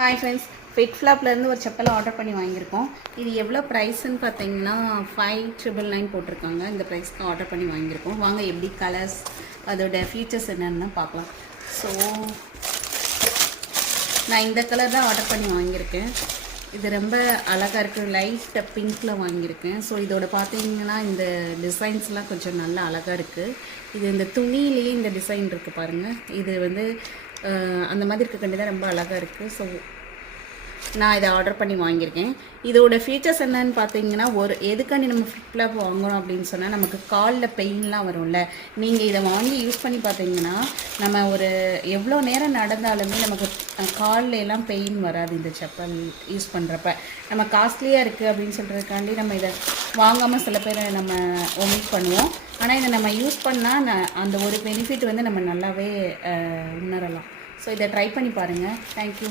Hi friends, ஃபிட்ஃப்ளாப்லேருந்து ஒரு chappal order பண்ணி வாங்கியிருக்கோம். இது எவ்வளோ ப்ரைஸ்ன்னு பார்த்தீங்கன்னா 5999 போட்டிருக்காங்க. இந்த ப்ரைஸ்க்கு ஆர்டர் பண்ணி வாங்கியிருக்கோம். வாங்க எப்படி கலர்ஸ் அதோட ஃபீச்சர்ஸ் என்னென்னு பார்க்கலாம். ஸோ நான் இந்த கலர் தான் ஆர்டர் பண்ணி வாங்கியிருக்கேன். இது ரொம்ப அழகாக இருக்குது. லைட் பிங்க்கில் வாங்கியிருக்கேன். ஸோ இதோட பார்த்தீங்கன்னா இந்த டிசைன்ஸ்லாம் கொஞ்சம் நல்லா அழகாக இருக்குது. இது இந்த துணியிலேயே இந்த டிசைன் இருக்குது பாருங்கள். இது வந்து அந்த மாதிரி இருக்க தான் ரொம்ப அழகாக இருக்குது. ஸோ நான் இதை ஆர்டர் பண்ணி வாங்கியிருக்கேன். இதோட ஃபீச்சர்ஸ் என்னன்னு பார்த்தீங்கன்னா, எதுக்காண்டி நம்ம ஃபிட்ஃப்ளாப் வாங்குகிறோம் அப்படின்னு சொன்னால், நமக்கு காலில் பெயின்லாம் வரும்ல. நீங்கள் இதை வாங்கி யூஸ் பண்ணி பார்த்தீங்கன்னா, நம்ம ஒரு எவ்வளோ நேரம் நடந்தாலுமே நமக்கு காலில் எல்லாம் பெயின் வராது. இந்த செப்பல் யூஸ் பண்ணுறப்ப நம்ம காஸ்ட்லியாக இருக்குது அப்படின்னு சொல்கிறதுக்காண்டி நம்ம இதை வாங்காமல் சில பேர் நம்ம ஒமிட் பண்ணுவோம். ஆனால் இதை நம்ம யூஸ் பண்ணால் அந்த ஒரு பெனிஃபிட் வந்து நம்ம நல்லாவே உணரலாம். ஸோ இதை ட்ரை பண்ணி பாருங்கள். தேங்க்யூ.